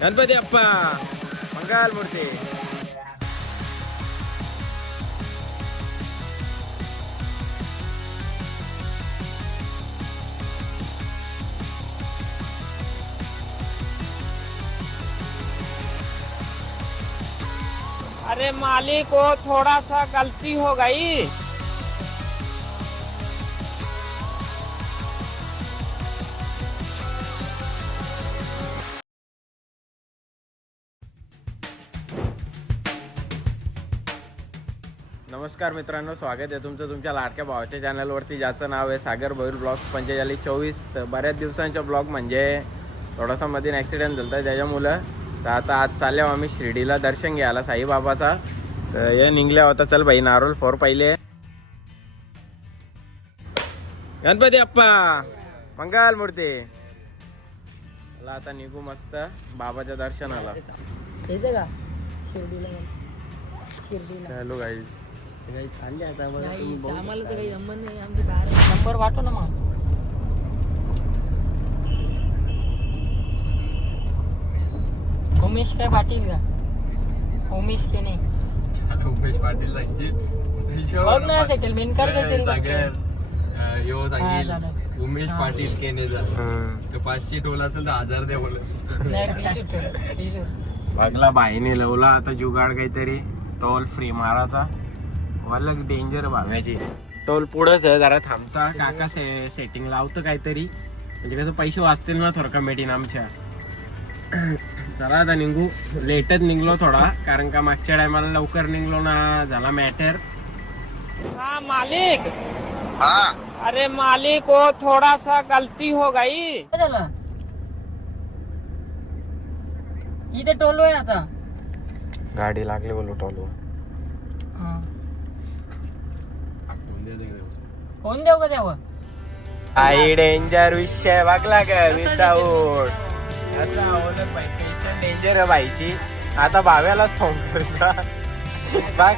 गणपती अप्पा मंगल मूर्ती अरे मालिक वो थोड़ा सा गलती हो गई। नमस्कार मित्रांनो स्वागत आहे तुमचं तुमच्या लाडक्या भावाच्या चॅनलवरती ज्याचं नाव आहे सागर भैर ब्लॉग्स पंचेचाळीस चोवीस. तर बऱ्याच दिवसांच्या ब्लॉग म्हणजे थोडासा मध्ये ॲक्सिडेंट झाला होता त्याच्यामुळं. तर आता आज चाललो आम्ही शिर्डीला दर्शन घ्यायला साईबाबाचा. तर हे निघल्या होता चल भाई नारोल फोर पहिले. गणपती अप्पा मंगल मूर्ती. आता निघू मस्त बाबाच्या दर्शनाला. येते का शिर्डीला शिर्डीला हॅलो गाईज चालले आता आम्हाला तर काही जमत नाही आमचे बाहेर नंबर वाटो ना मग. उमेश काय पाटील का? उमेश के नाही. उमेश पाटील सांगशील बघ ना सेटलमेंट कर काहीतरी यो हा, सांगेल. उमेश हा. पाटील केनेचा तर पाचशे टोल असेल तर हजार द्या नाही रुपये बघला बाईने लावला आता जुगाड काहीतरी. टोल फ्री माराचा मला डेंजर भागायची टोल पुढंच आहे जरा थांबता. काका से सेटिंग लावतं काहीतरी. म्हणजे कसं पैसे वाचतील ना थोडं कमिटीन आमच्या. चला आता निघू. लेटच निघलो थोडा कारण का मागच्या टायमाला लवकर निघलो ना झाला मॅटर हाँ मालिक. अरे मालिक वो थोड़ा सा गलती हो गई. इथे टोलो आहे आता. गाडी लागली बोलो टोल हा. फोन देऊ का तेव्हा? आई डेंजर विषय बघला का विदाऊट असं बाई पेचन डेंजर आहे बाईची. आता भाव्यालाच फोन करता. बघ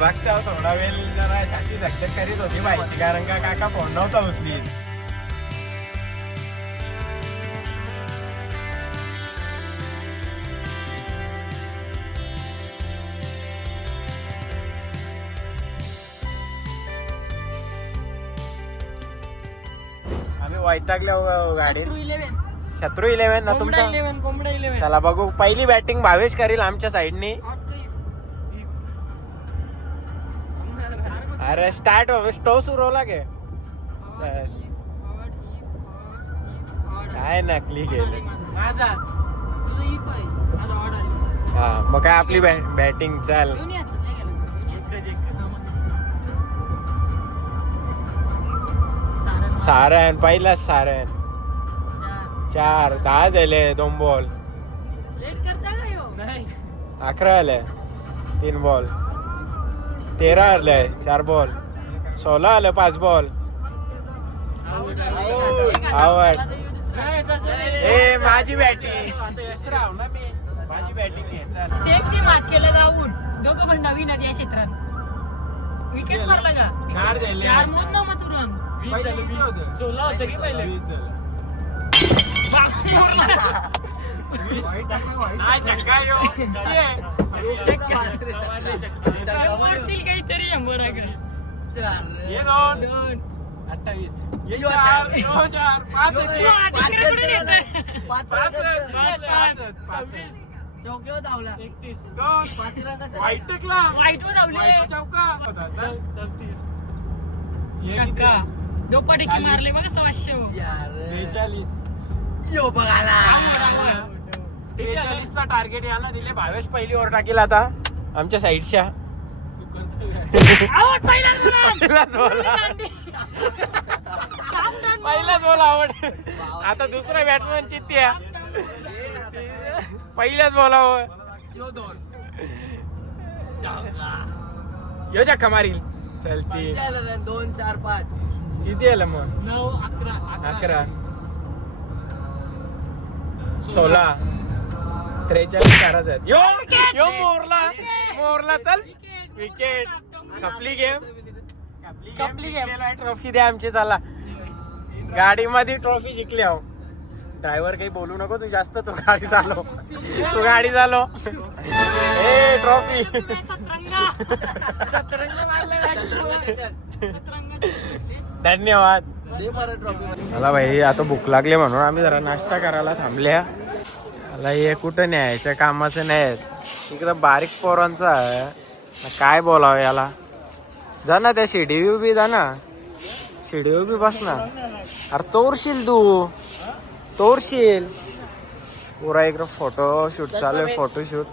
बघता थोडा वेळ जरा छाती धकधक करीत होती बाईची कारण का काका फोन नव्हता उचलीत. आम्ही वैतागल्या हो गाडी शत्रू इलेव्हन. शत्रू इलेव्हन ना तुमचा? इलेव्हन कोंबडा इलेव्हन. चला बघू. पहिली बॅटिंग भावेश करील आमच्या साईडनी अरे स्टार्ट स्टो सुरू होला गे चल. काय नकली गेले. हा मग काय आपली बॅटिंग चल. सारं सारन पहिलाच सारन. चार. चार दहा झाले दोन बॉल? अकरा आले तीन बॉल तेरा आले चार बॉल सोळा आले पाच बॉल आवड. ए माझी बॅटिंग आता यश राव ना मी. माझी बॅटिंग घे चल सेम सेम हात केलं जाऊन. दोघं पण नवीन या क्षेत्रात. विकेट मारला का? चार झाले. चार ना मग तुरंत पहिले किती होतं? सोळा होतं की पहिले? वीस झालं. काहीतरी शंभर. अठ्ठावीस. एकतीस. वाईट. वाईट धावले. चौका. चल. हे? दोपटी मारले बघा सव्वाशे. बेचाळीस. त्रेचाळीसचा टार्गेट याला दिले भावेश पहिली ओव्हर टाकेल आता. आमच्या साईडच्या. पहिली बोल. आवड. आता दुसरा बॅट्समॅन चित्त्या. पहिल्याच बोलावं यो चक्का मारील. चलती. दोन चार पाच. किती आलं मग? नऊ अकरा अकरा. सोळा. त्रेचाळीस चारच आहेत. यो यो मोरला. मोरला चल. विकेट कपली गेम कपली game. ट्रॉफी द्या आमची चला. गाडीमध्ये ट्रॉफी जिंकली आहो. ड्रायव्हर काही बोलू नको तू जास्त तू गाडी चालव. तू गाडी चालव. ए ट्रॉफी सतरंगा. धन्यवाद. मला भाई आता भूक लागली म्हणून आम्ही जरा नाश्ता करायला थांबल्या. मला हे कुठं न्यायचं? कामाचं नाही इकडं बारीक पोरांचं आहे. काय बोलावं याला? जा ना त्या शिडीवी बी जा ना. शिडीवी बी बस ना. अरे तोरशील तू. तोरशील. पुरा इकडं फोटो शूट चालू आहे फोटो शूट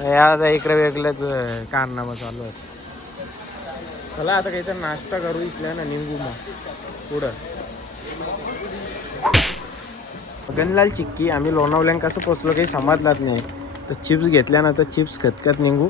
आता इकडे वेगळंच कारनामा चालू आहे. चला आता काहीतरी नाश्ता करू इथल्या ना निंबू मग पुढं. गणलाल चिक्की आम्ही लोणावल्यान कसं पोचलो काही समजलाच नाही. तर चिप्स घेतल्यानंतर चिप्स खतखत निघू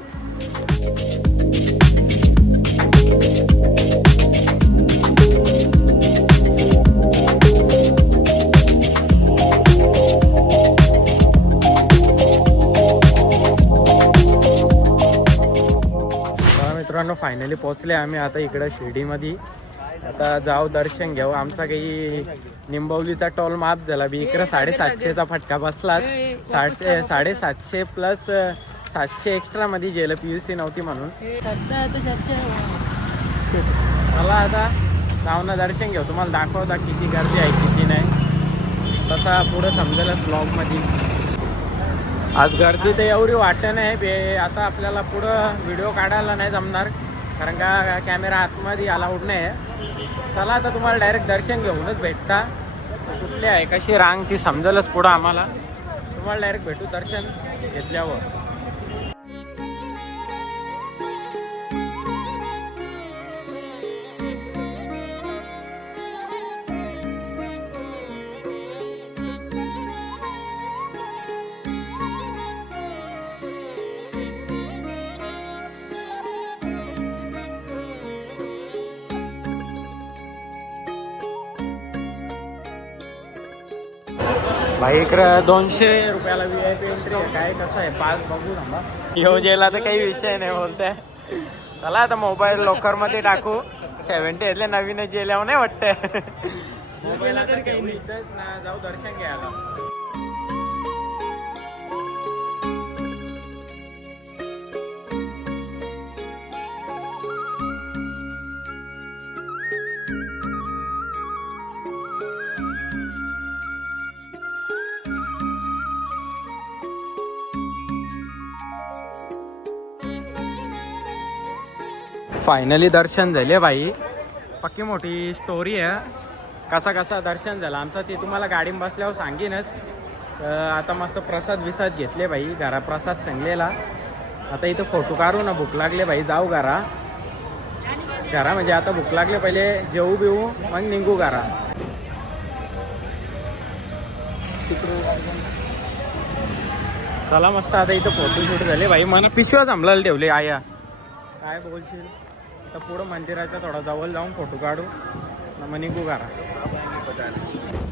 मित्रांनो फायनली पोहोचले आम्ही आता इकडं शिर्डीमध्ये. आता जाऊ दर्शन घेऊ. आमचा काही निंबवलीचा टोल माफ झाला. बी इकडं साडेसातशेचा फटका बसला साडशे साडेसातशे प्लस सातशे एक्स्ट्रा मध्ये गेलं. पी यू सी नव्हती म्हणून. मला आता जाऊन दर्शन घेऊ. तुम्हाला दाखवता किती गर्दी आहे किती नाही. तसा पुढं समजेलच ब्लॉगमध्ये आज गर्दी तर एवढी वाटत नाही बे. आता आपल्याला पुढं व्हिडिओ काढायला नाही जमणार कारण का कॅमेरा आतमध्ये अलाउड नाही आहे चला आता तुम्हाला डायरेक्ट दर्शन घेऊनच भेटता. कुठली आहे कशी रांग ती समजेलच पुढं आम्हाला. तुम्हाला डायरेक्ट भेटू दर्शन घेतल्यावर. भाई इकडं दोनशे रुपयाला व्ही आय पी एंट्री आहे. काय कसं आहे? पास बघू थांबा येऊ जेला तर काही विषय नाही बोलताय. चला आता मोबाईल लॉकरमध्ये टाकू. सेव्हन्टी यातले नवीन जेल्यावर नाही वाटतंय. मोबाईल तर काही ना जाऊ दर्शन घ्यायला. फायनली दर्शन झाले बाई पक्की मोठी स्टोरी आहे. कसा कसा दर्शन झालं? आमचं ते तुम्हाला गाडी बसल्यावर सांगेनच. आता मस्त प्रसाद विसाद घेतले भाई. घरा प्रसाद सांगलेला. आता इथं फोटो काढू ना भूक लागले भाई. जाऊ घरा. घरा म्हणजे आता भूक लागले पहिले जेवू बिऊ मग निघू घरा. चला मस्त आता इथं फोटोशूट झाले भाई. मला पिशव्या जमलायला ठेवले आया. काय बोलशील? तर पुढं मंदिराच्या थोडा जवळ जाऊन फोटो काढू. मग निघू करा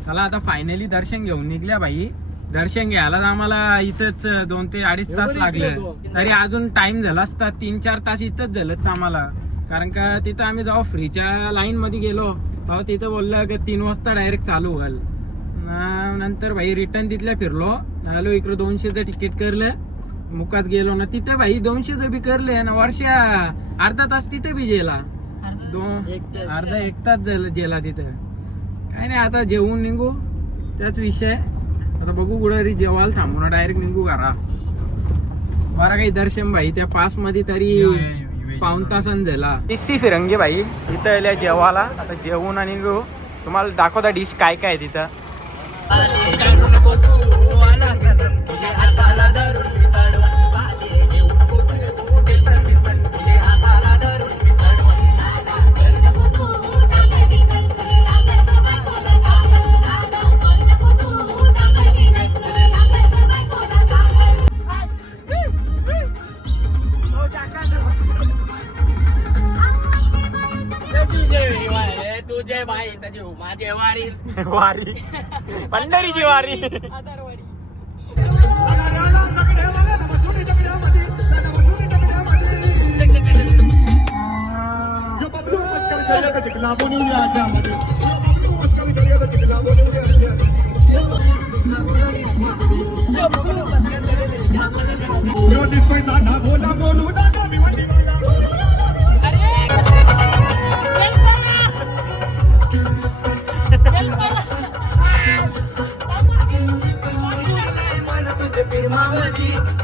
चला आता फायनली दर्शन घेऊन निघल्या भाई दर्शन घ्यायला आम्हाला इथंच दोन ते अडीच तास लागले. तरी अजून टाइम झाला असता तीन चार तास इथंच झालं आम्हाला. कारण का तिथं आम्ही जेव्हा फ्रीच्या लाईन मध्ये गेलो तेव्हा तिथं बोललं की तीन वाजता डायरेक्ट चालू व्हाल न- नंतर भाई रिटर्न तिथल्या फिरलो. आलो इकडं दोनशेचं तिकीट करलं. मुकात गेलो ना तिथे भाई दोनशेचं बी करले ना वर्षा अर्धा तास तिथे बी गेला दोन अर्धा एक तास झालं जेला तिथं. काय नाही आता जेवून निघू. त्याच विषय. आता बघू कुठं जेवायला थांबू ना डायरेक्ट निघू घरा. बरं काही दर्शन भाई त्या पासमध्ये तरी पाऊन तासान झाला. टिस्सी फिरंगी भाई इथं आल्या जेवायला आता जेवून आणि निघू. तुम्हाला दाखवता डिश काय काय तिथं? तुझे बाईचा जीव माझे वारी वारी. पंढरीची वारी. Yo, Pablo, pues, cabeza de 钵鸡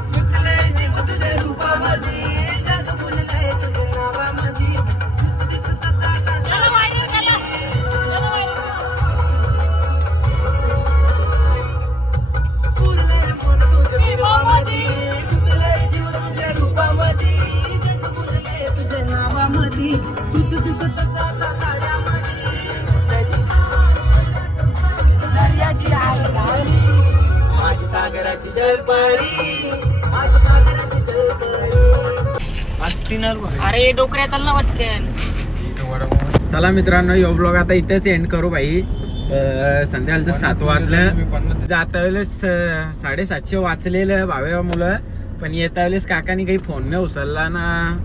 अरे डोकऱ्या चाल ना वाटकन चला मित्रांनो यो ब्लॉग आता इथेच एंड करू भाई संध्याकाळचं सात वाजलं. जाता वेळेस साडेसातशे वाचलेलं भाव्या मुलं. पण येता वेळेस काकानी काही फोन नाही उचलला ना.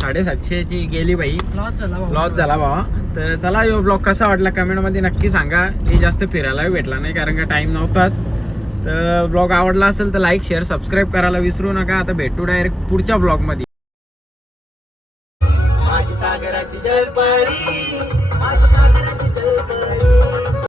साडेसातशेची गेली भाई लॉस झाला बाबा. लॉस झाला भावा. तर चला यो ब्लॉग कसा वाटला कमेंटमध्ये नक्की सांगा. मी जास्त फिरायला भेटला नाही कारण का टाइम नव्हताच. तर ब्लॉग आवडला असेल तर लाईक शेअर सबस्क्राईब करायला विसरू नका. आता भेटू डायरेक्ट पुढच्या ब्लॉगमध्ये